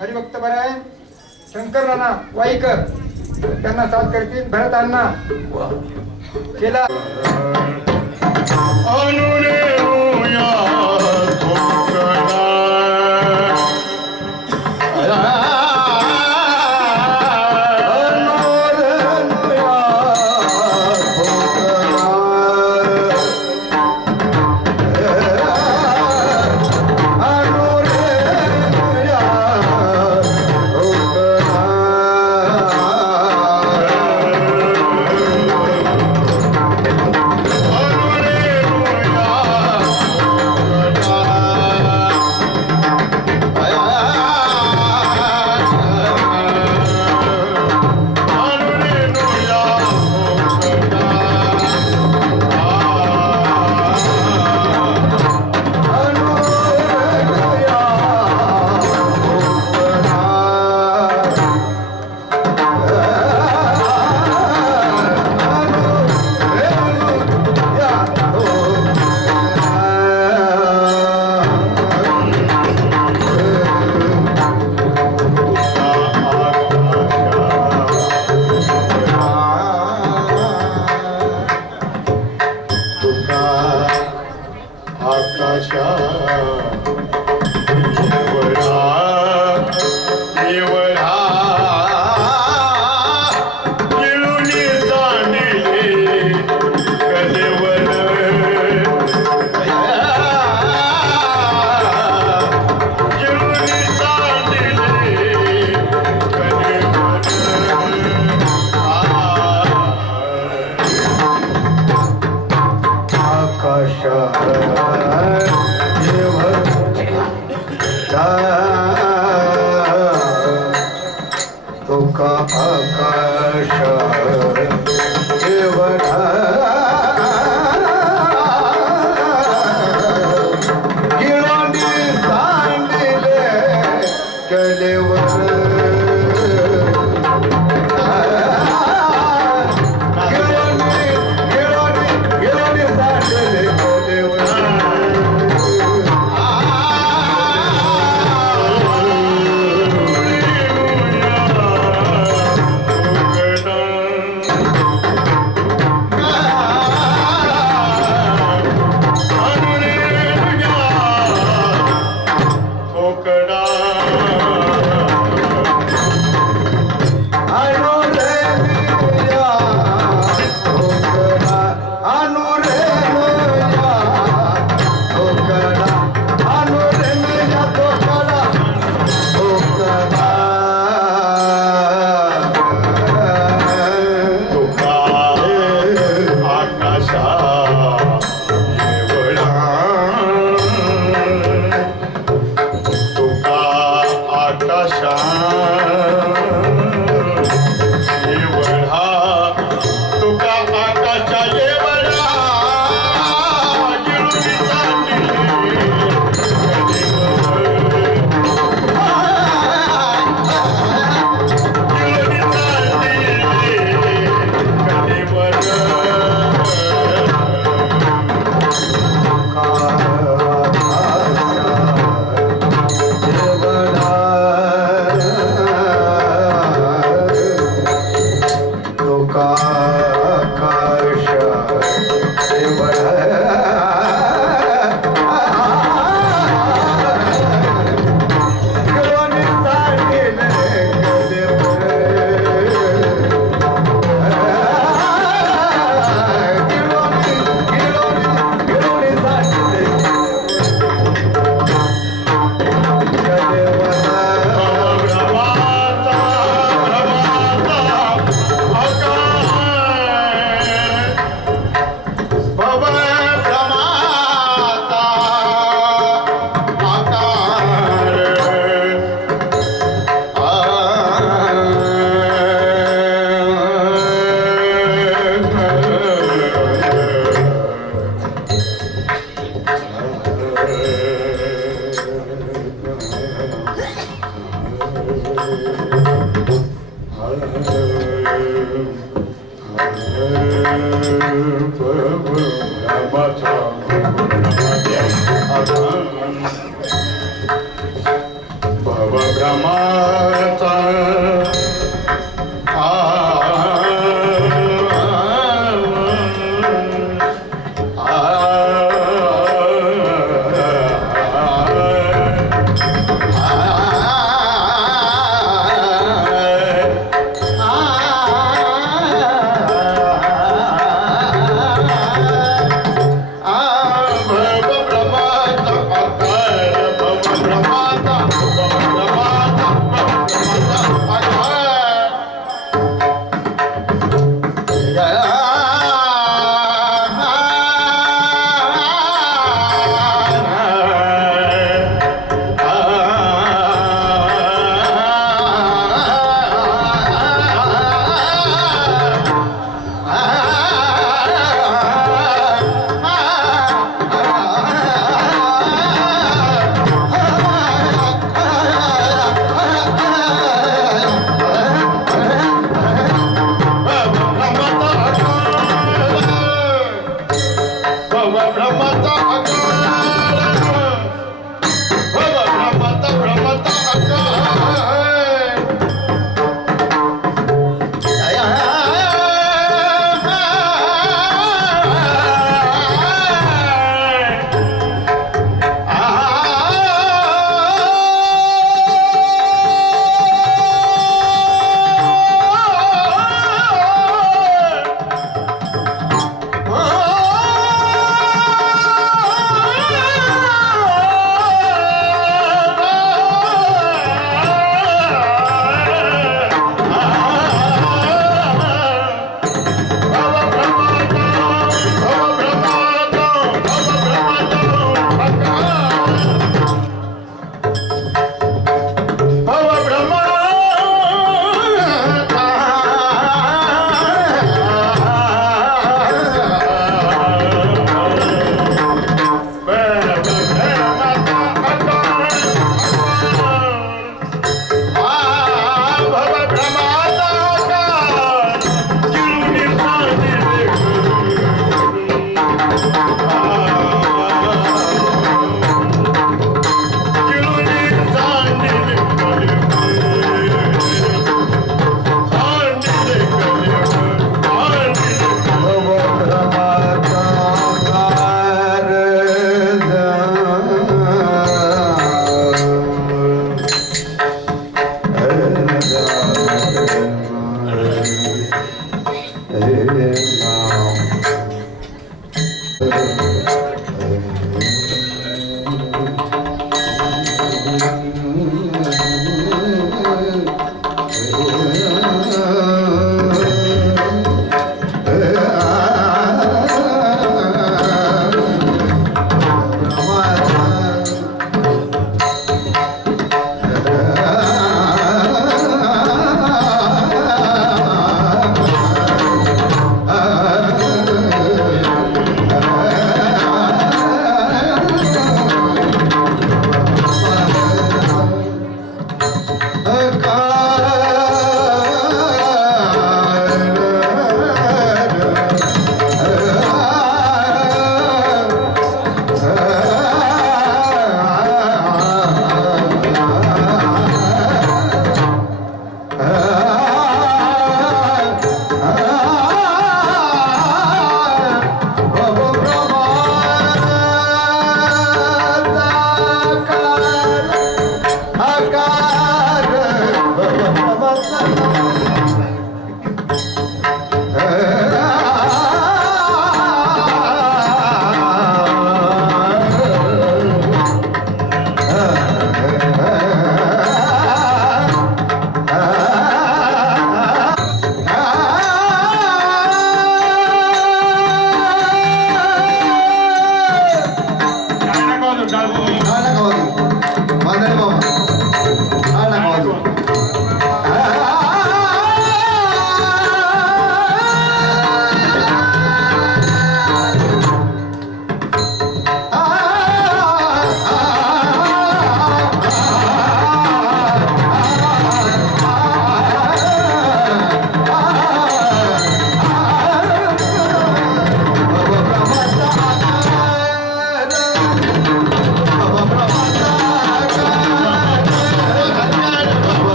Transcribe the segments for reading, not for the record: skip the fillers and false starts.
हरिभक्त परायण शंकर राणा वाईकर त्यांना साथ करतील. भरत अण्णा केला भ्रमाचा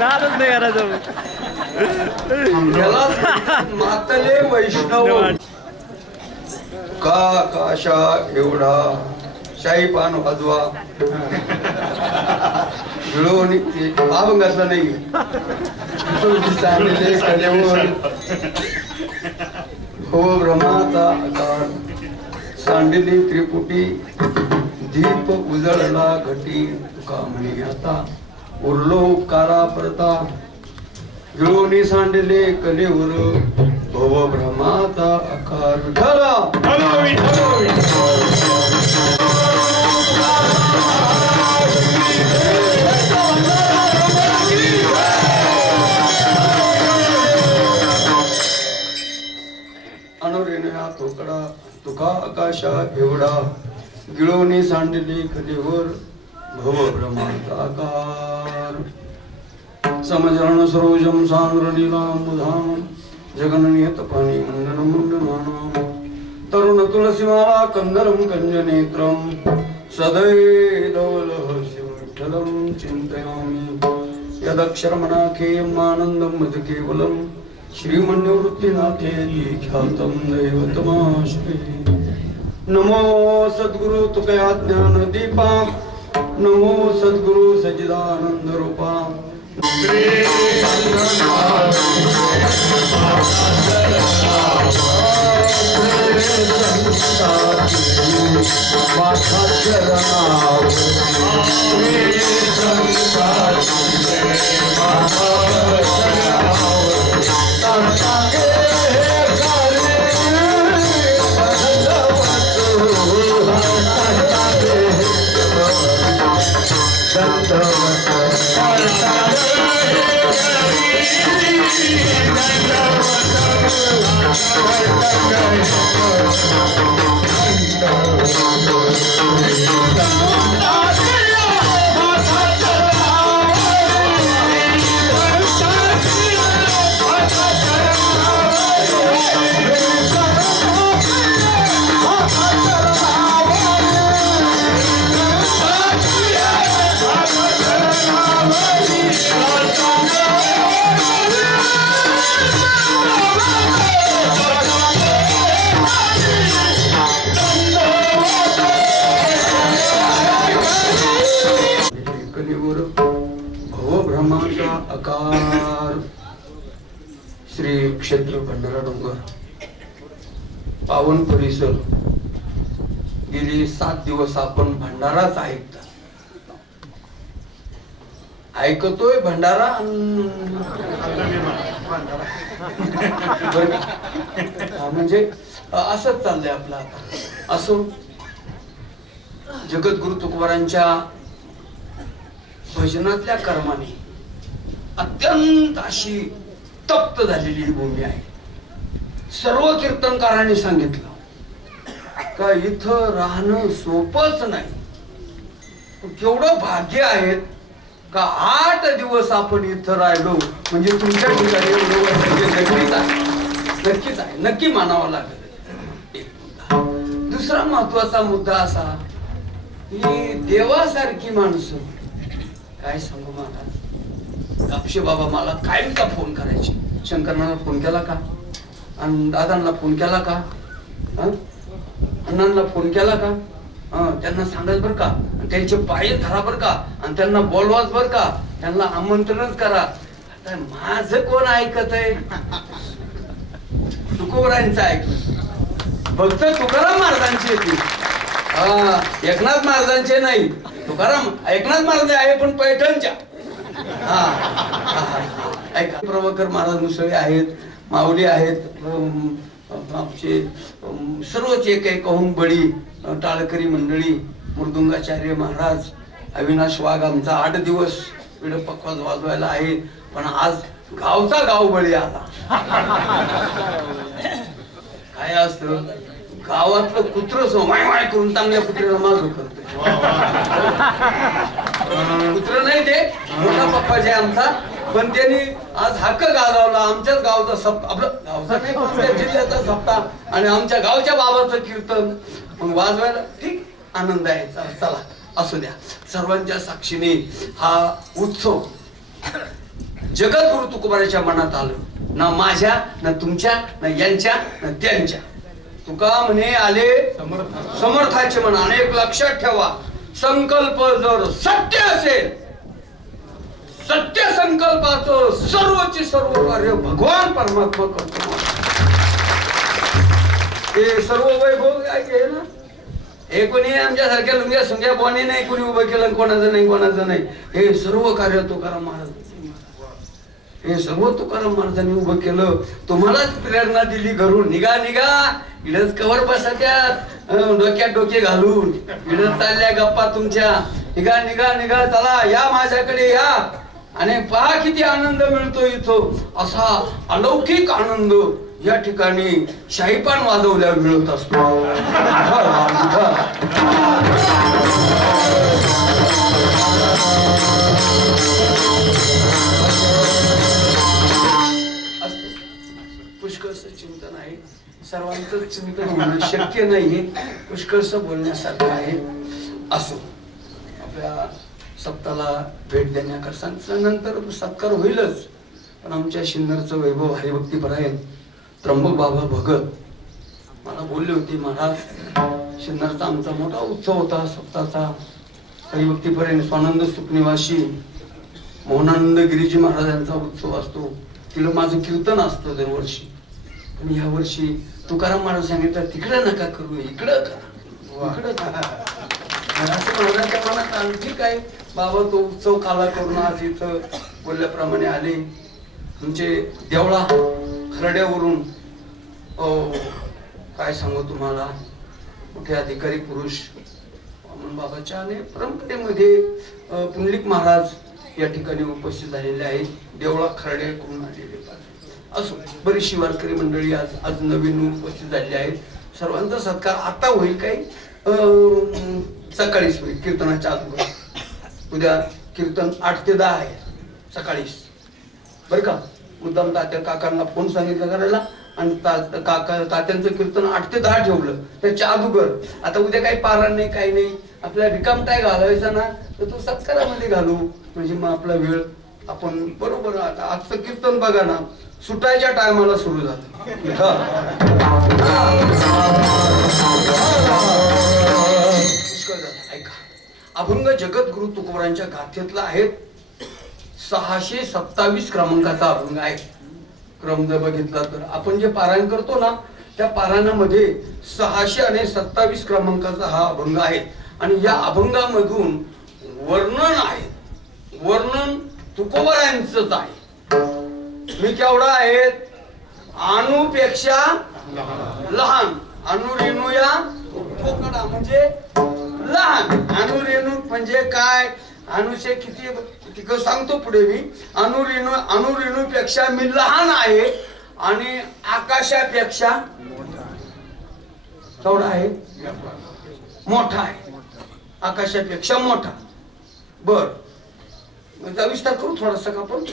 नादच नाही करायचं. मातले वैष्णव का काशा एवढा शाही पान वाजवा जुळवून अभंगातला नाही सांगले कलेवर हो भ्रमाचा आकार सांडली त्रिपुटी दीप उजळला घटी तुका म्हणे आता उरलो उपकारा परता जुळवणी सांडले कलेवर भव भ्रमाचा आकार झाला. अनोरेने तोकडा तुका आकाशा एवढा गिळवणी सांडली कलेवर भव भ्रमाचा आकार. समजरण सरोजम सांद्र नीलांबुधाम जगननियत पाणी मंडन मुंडमानम तरुण तुलसीमाला कंदरम कंजनेत्रम सदैवलहस्य विठ्ठलं चिन्तयामि यदक्षरमणाखेयम् आनन्दं मज केवलं श्रीमन्यवृत्तिनाथे ख्यातं दैवतमाश्रये. नमो सद्गुरु तुकया ज्ञान दीपा नमो सद्गुरु सच्चिदानंद रूपा. आकार श्री क्षेत्र भंडारा डोंगर पावन परिसर. गेली 7 दिवस आपण भंडाराच ऐकतोय भंडारा म्हणजे असंच चाललंय आपलं आता. असो जगद्गुरु तुकोबारांच्या भजनातल्या कर्माने अत्यंत अशी तप्त झालेली ही भूमी आहे. सर्व कीर्तनकारांनी सांगितलं का इथं राहणं सोपंच नाही. केवढं भाग्य आहेत का 8 दिवस आपण इथं राहिलो म्हणजे तुमच्या ठिकाणी एवढं वर्ष नक्कीच आहे, नक्कीच आहे, नक्की मानावं लागेल. एक मुद्दा. दुसरा महत्वाचा मुद्दा असा की देवासारखी माणसं काय सांगू महाराज. कापशे बाबा मला कायमचा फोन करायचे. शंकरनाला फोन केला का, आणि दादांना फोन केला का, अण्णांना फोन केला का, त्यांना सांगायच बर का, त्यांचे पाय धरा बर का, आणि त्यांना बोलवाच बर का, त्यांना आमंत्रणच करा. आता माझं कोण ऐकत आहे. तुकोबरायांचं ऐकत फक्त तुकाराम महाराजांची येते. एकनाथ महाराजांचे नाही. तुकाराम एकनाथ महाराज आहे पण पैठणच्या. ऐका, प्रभाकर महाराज मुसळे आहेत, माऊली आहेत, आमचे सर्वच एक बळी टाळकरी मंडळी, मृदुंगाचार्य महाराज, अविनाश वाघ आमचा 8 दिवस विड पक्वाज वाजवायला आहे. पण आज गावचा गाव बळी आला. काय असतं गावातलं कुत्र माय करून चांगल्या कुत्र्याला माझं करतोय. कुत्र नाही ते मोठा पप्पा जे आमचा, पण त्यांनी आज हक्क गाजवला. आमच्याच गावचा सप्ताह, आपलं गावचा नाही आमच्या जिल्ह्याचा सप्ताह आणि आमच्या गावच्या बाबाचं कीर्तन मग वाजवायला ठीक आनंद आहे. चला असू द्या. सर्वांच्या साक्षीने हा उत्सव जगद्गुरु तुकोबाराच्या मनात आलं. ना माझ्या, ना तुमच्या, ना यांच्या, ना त्यांच्या. तुका म्हणे आले समर्थाचे म्हणा. आणि एक लक्षात ठेवा, संकल्प जर सत्य असेल, सत्य संकल्पाचं सर्वचे सर्व कार्य भगवान परमात्मा करतो. हे सर्व वैभव काय ना, हे कोणी आमच्यासारख्या लुंग्या सुंग्या बोने नाही कोणी उभं केलं, कोणाचं नाही कोणाचं नाही. हे सर्व कार्य तुकाराम महाराज, हे सर्व तुकाराम महाराजांनी उभं केलं. तुम्हालाच प्रेरणा दिली घरून, निघा निघा इडच कवर बसात्यात डोक्यात डोके घालून, इडच चालल्या गप्पा तुमच्या. निघा निघा निघा चला, या माझ्याकडे या आणि पहा किती आनंद मिळतो इथं. असा अलौकिक आनंद या ठिकाणी शाहीपान वाजवल्यावर मिळत असतो. पुष्कळचं चिंतन आहे, सर्वांचं चिंतन होणं शक्य नाहीये, पुष्कळचं बोलण्यासारखं आहे. असो, आपल्या सप्ताला भेट देण्याकरता नंतर सत्कार होईलच. पण आमच्या सिन्नरचं वैभव हरिभक्तीपरायण त्र्यंबक बाबा भगत मला बोलले होते, महाराज सिन्नरचा आमचा मोठा उत्सव होता सप्ताचा. हरिभक्तीपरायण स्वानंद सुखनिवासी मोहनानंद गिरीजी महाराजांचा उत्सव असतो. तिला माझं कीर्तन असतं दरवर्षी. पण या वर्षी तुकाराम महाराज सांगितलं तिकडे नका करू, इकडं करा, इकडं करा. असं महाराजांच्या मनात आणखी काय बाबा तो उत्सव काला करून आज इथं बोलल्याप्रमाणे आले. तुमचे देवळा खरड्यावरून काय सांगू तुम्हाला, मोठे अधिकारी पुरुष बाबाच्या आणि परंपरेमध्ये पुंडलिक महाराज या ठिकाणी उपस्थित झालेले आहेत. देवळा खरडे करून आलेले. असो, बरीचशी वारकरी मंडळी आज नवीन उपस्थित झालेली आहेत. सर्वांचा सत्कार आता होईल, काही सकाळीच होईल कीर्तनाच्या अगोदर. उद्या कीर्तन 8 ते 10 आहे सकाळीच बरं का. मुद्दाम तात्या काकांना फोन सांगितलं करायला आणि तात्यांचं कीर्तन 8 ते 10 ठेवलं त्याच्या अगोदर. आता उद्या काही पारायण नाही, काही नाही, आपल्या रिकामटाय घालायचा ना तर तो सत्कारामध्ये घालू, म्हणजे मग आपला वेळ आपण बरोबर. आता आजचं कीर्तन बघा ना, सुटायच्या टायमाला सुरू झालं. ऐका, अभंग जगद्गुरु तुकोबारांच्या गाथेतला आहे. 627 क्रमांकाचा अभंग आहे. क्रम जर बघितला तर आपण जे पारायण करतो ना त्या पारायणामध्ये 627 क्रमांकाचा हा अभंग आहे. आणि या अभंगामधून वर्णन आहे, वर्णन तुकोबारांचंच आहे. मी केवढा आहेत, अणुपेक्षा लहान, अणुरेणू या पोकडा म्हणजे लहान. अणुरेणू म्हणजे काय, अणुचे किती सांगतो पुढे मी. अणुरेणू, अणुरेणूपेक्षा मी लहान आहे आणि आकाशापेक्षा केवढा आहे? मोठा आहे, आकाशापेक्षा मोठा. बर, विस्तार करू थोडासा का आपण.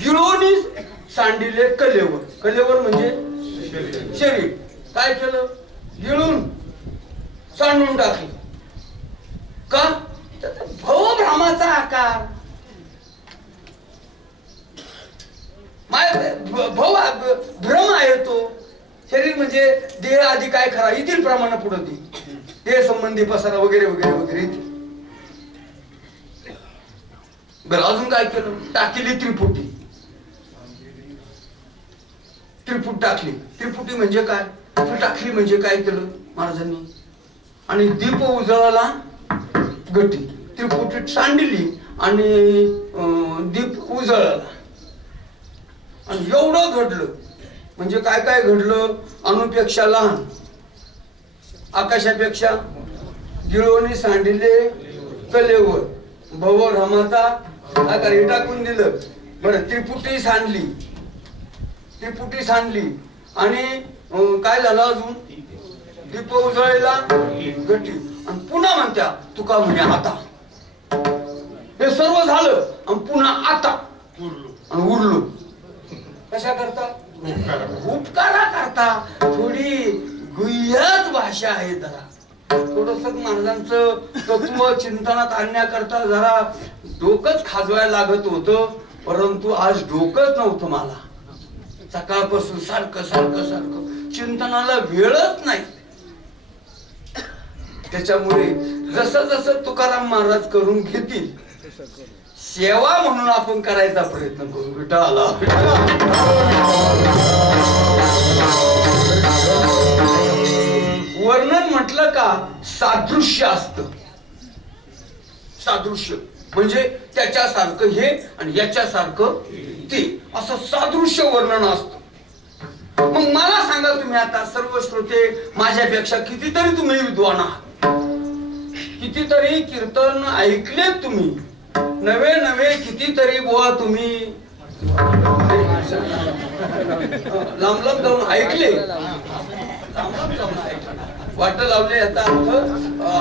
गिळोनी सांडिले कलेवर. कलेवर म्हणजे शरीर. काय केलं? गिळून सांडून टाकलं. का? भवभ्रामाचा आकार. भ्रम आहे तो. शरीर म्हणजे देह आधी काय खरा येथील प्रमाण पुढे देह संबंधी पसारा वगैरे वगैरे वगैरे. बरं, अजून काय केलं? टाकली त्रिपुटी. त्रिपुट टाकली. त्रिपुटी म्हणजे काय? टाकली म्हणजे काय केलं महाराजांनी? आणि दीप उजळला गटी. त्रिपुटीत सांडली आणि दीप उजळला. आणि एवढं घडलं म्हणजे काय काय घडलं? अणुपेक्षा लहान, आकाशापेक्षा, गिळोनी सांडिले कलेवर, भवभ्रामाचा आकार. हे टाकून दिलं. बरं, त्रिपुटी सांडली. त्रिपुटी सांडली आणि काय झालं? अजून दीप उजळला गटी. आणि पुन्हा म्हणत्या तुका म्हणे आता. हे सर्व झालं आणि पुन्हा आता आणि उरलो. कशा करता? उपकारा करता. थोडी गुह्यच भाषा आहे जरा. थोडस महाराजांचं तत्व चिंतनात आणण्याकरता जरा डोकंच खाजवायला लागत होतं. परंतु आज डोकंच नव्हतं मला. सकाळपासून सारखं सारखं सारखं चिंतनाला वेळच नाही. त्याच्यामुळे जसं जसं तुकाराम महाराज करून घेतील सेवा म्हणून आपण करायचा प्रयत्न करू. विठाला वर्णन म्हटलं का सादृश्य असतं. सादृश्य म्हणजे त्याच्यासारखं हे आणि याच्यासारखं ते, असं सादृश्य वर्णन असतं. मग मला सांगा तुम्ही आता सर्व श्रोते माझ्यापेक्षा कितीतरी तुम्ही विद्वान आहात. कितीतरी कीर्तन ऐकलेत तुम्ही. नवे नवे कितीतरी बुवा तुम्ही लांब लांब जाऊन ऐकले. वाट लावले याचा अर्थ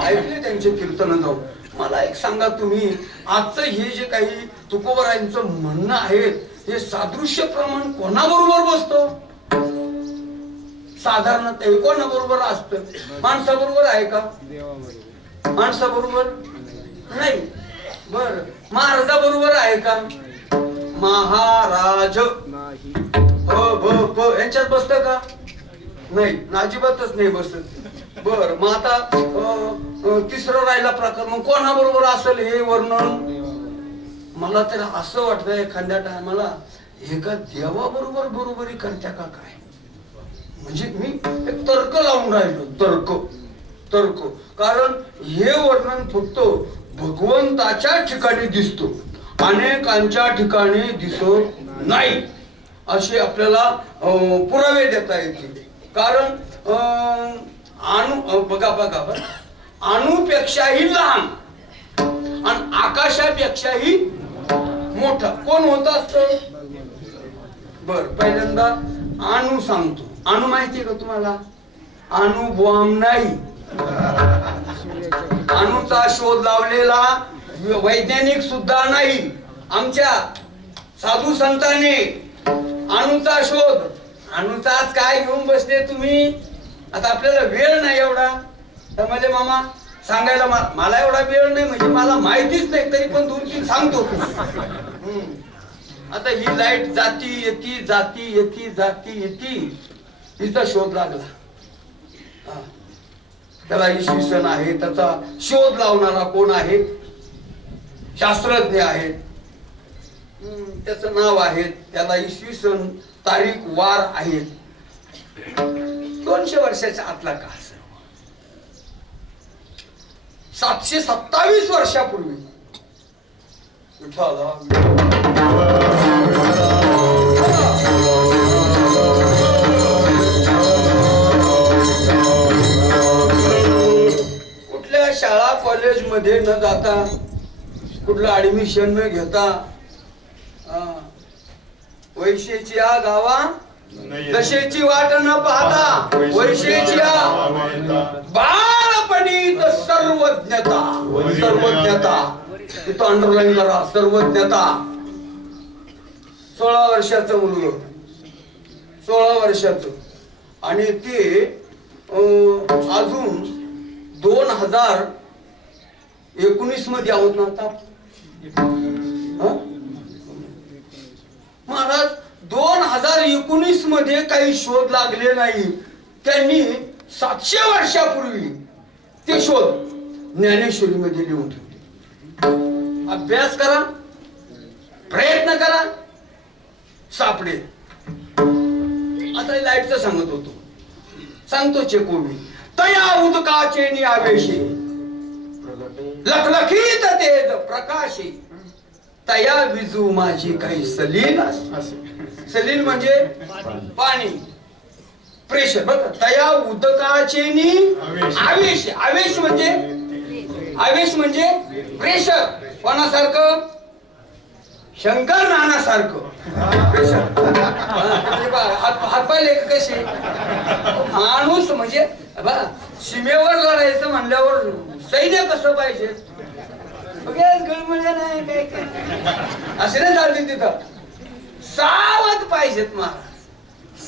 ऐकले त्यांचे कीर्तन जाऊन. मला एक सांगा तुम्ही, आजचं हे जे काही तुकोबरायांचं म्हणणं आहे हे सादृश्य प्रमाण कोणाबरोबर बसतो? साधारणतः कोणाबरोबर असतं? माणसाबरोबर आहे का? माणसाबरोबर नाही. बर, महाराजाबरोबर आहे का? महाराज यांच्यात बसत का? नाही, अजिबातच नाही बसत. बर, मग आता तिसरं राहिला प्रकार. मग कोणाबरोबर असेल हे वर्णन? मला तर असं वाटतं एखाद्या टायमाला एका देवाबरोबर बरोबरी करत्या का काय. म्हणजे मी एक तर्क लावून राहिलो. तर्क. कारण हे वर्णन फक्त भगवंताच्या ठिकाणी दिसतो, अनेकांच्या ठिकाणी दिसत नाही असे आपल्याला पुरावे देता येतील. कारण बघा अणुपेक्षाही लहान आणि आकाशापेक्षाही मोठा कोण होत असत? बर, पहिल्यांदा अणु सांगतो. अणु माहितीये का तुम्हाला? अणु बॉम्ब नाही. अणुचा शोध लावलेला वैज्ञानिक सुद्धा नाही. आमच्या साधू संतांनी अणुचा शोध. अणुचाच काय घेऊन बसले तुम्ही? आता आपल्याला वेळ नाही एवढा. तर म्हणजे मामा सांगायला मला एवढा वेळ नाही. म्हणजे मला माहितीच नाही, तरी पण 2-3 सांगतो. आता ही लाईट जाती येती जाती येती जाती येती, हिचा शोध लागला. त्याला इसवी सन आहे. त्याचा शोध लावणारा कोण आहे? शास्त्रज्ञ आहेत. त्याचं नाव आहे. त्याला इसवी सन तारीख वार आहेत. 200 वर्षाच्या आतला काळ. 727 वर्षापूर्वी कुठल्या शाळा कॉलेज मध्ये न जाता, कुठलं ऍडमिशन न घेता, वैशेच्या गावा दशेची वाट न पाहता वैशेची बाळपणी सर्वज्ञता सर्वज्ञता तिथं अंडरलाईन करा सर्वज्ञता 16 वर्षाचं मुलग 16 वर्षाचं आणि ते अजून 2019 मध्ये आहोत ना आता महाराज 2019 मध्ये काही शोध लागले नाही त्यांनी 700 वर्षापूर्वी ते शोध ज्ञानेश्वरी मध्ये लिहून ठेवले अभ्यास करा प्रयत्न करा सापडे आता लाईटचं सांगतो चेकोबी तया उदकाचे निआवेशी लखलखीत तेज प्रकाशी तया विजू माझी काही सलील म्हणजे पाणी प्रेशर बघ तया उदकाचे आवेश म्हणजे प्रेशर कोणासारखं शंकर नानासारखं हातपाय लेख कसे माणूस म्हणजे सीमेवर लढायचं म्हणल्यावर सैन्य कसं पाहिजे नाही काय असे नाही चालते तिथं सावध पाहिजेत महाराज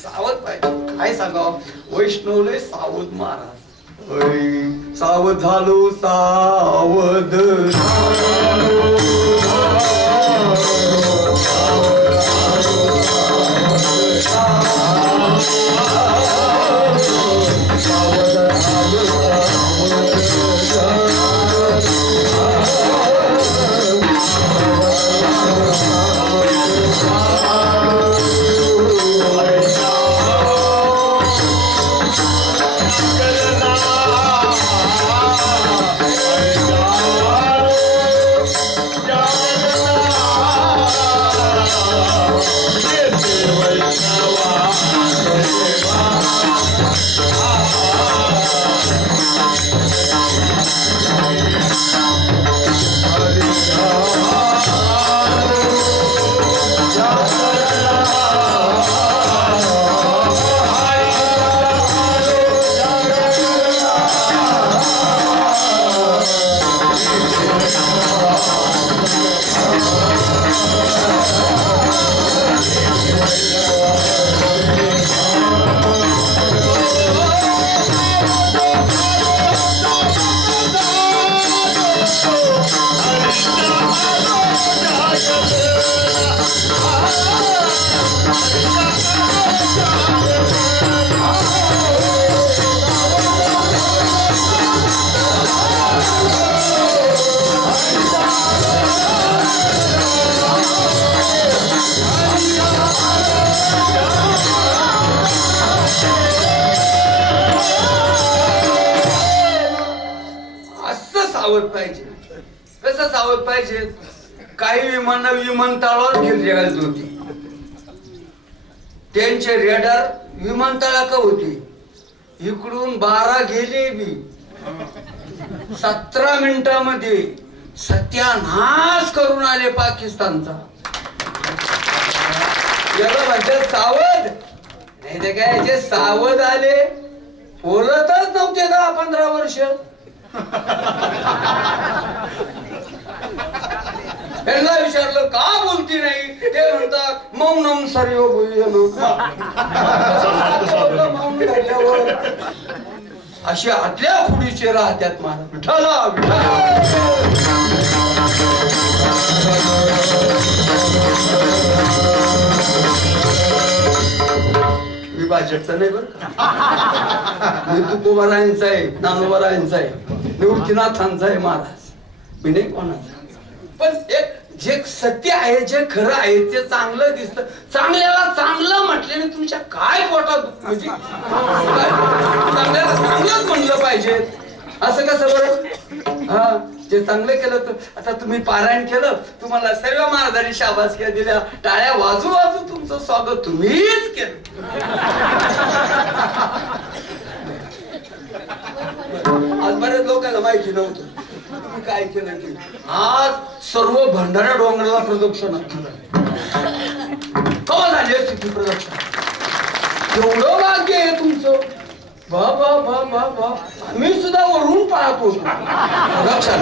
सावध पाहिजे काय सांगावं वैष्णवले सावध महाराज सावध झालो सावध सावध पाहिजे काही विमानतळावर घेऊन होती त्यांचे रेडार विमानतळाक होते इकडून 12 गेले बी 17 मिनिटांमध्ये सत्यानाश करून आले पाकिस्तानचा याला म्हणतात सावध नाही ते काय जे सावध आले बोलतच नव्हते 10-15 वर्ष त्यांना विचारलं का बोलती नाही ते म्हणतात मौनम सर्व मौन झाल्यावर अशी आतल्या खुडीचे राहत्यात महाराज विठाला विभाजकचं नाही बरं मी तुकोबारायांचा आहे ज्ञानोबारायांचा आहे निवृत्तीनाथांचा आहे महाराज मी नाही कोणाचा पण एक जे सत्य आहे जे खरं आहे ते चांगलं दिसतं चांगल्याला चांगलं म्हटल्याने तुमच्या काय पोटात म्हणजे चांगल्याला चांगलंच म्हणलं पाहिजे असं कसं बरं हा जे चांगलं केलं तर आता तुम्ही पारायण केलं तुम्हाला सर्व महाराजांनी शाबासक्या दिल्या टाळ्या वाजू वाजू तुमचं स्वागत तुम्हीच केलं आज बऱ्याच लोकांना माहिती नव्हतं काय केलं की आज सर्व भंडारा डोंगराला प्रदक्षिणा कवा झाली असती ती प्रदक्षिणा एवढं भाग्य आहे तुमचं. बा बा बा बा बा, मी सुद्धा वरून पाहत होतो. लक्षात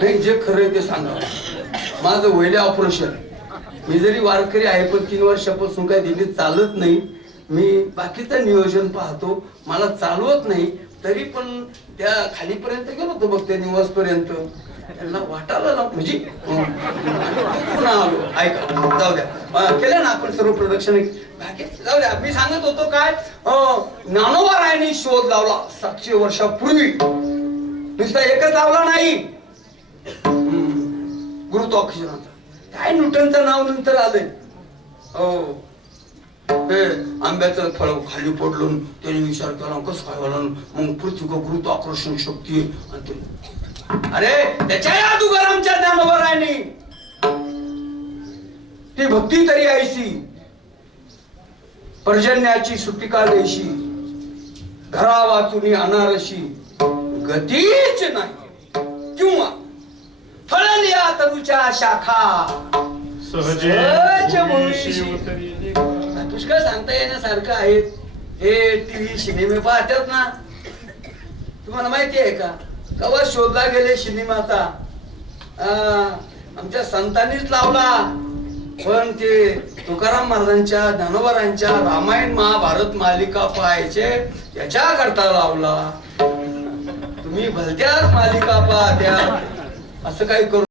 नाही, जे खरं आहे ते सांगा. माझं वैले ऑपरेशन, मी जरी वारकरी आहे पण 3 वर्षापासून काही दिल्लीत चालत नाही. मी बाकीचं नियोजन पाहतो, मला चालवत नाही. तरी पण त्या खालीपर्यंत गेलो होतो बघ, त्या निवासपर्यंत. त्यांना वाटायला म्हणजे पुन्हा आलो. ऐका, जाऊ द्या, केलं ना आपण सर्व प्रदक्षिण. बाकी जाऊ द्या, मी सांगत होतो काय, ज्ञानोबा रायांनी शोध लावला 700 वर्षापूर्वी. नुसता एकच लावला नाही, गुरुत्वाकर्षणाचा. काय न्यूटनचं नाव नंतर आलंय. हो, ते आंब्याचं फळ खाली पडलं, त्याने विचार केला कसं काय झालं, मग पृथ्वी गुरुत्वाकर्षण शक्ती. अरे त्याच्या अगोदर आमच्या ज्ञानोबा रायांनी ती भक्ती तरी ऐशी, पर्जन्याची सुपिका देशी, घरा वाचुनी अनारशी, गतीच नाही किंवा फळलिया तरुच्या शाखा सहज मुळशी. पुष्कळ सांगता येण्यासारखं आहे. हे टीव्ही सिनेमे पाहतात ना, तुम्हाला माहिती आहे का कवा शोधला गेले सिनेमाचा? आमच्या संतांनीच लावला, पण ते तुकाराम महाराजांच्या, ज्ञानोबारांच्या रामायण महाभारत मालिका पाहायचे याच्या करता लावला. तुम्ही भलत्याच मालिका पाहत्या, असं काही करू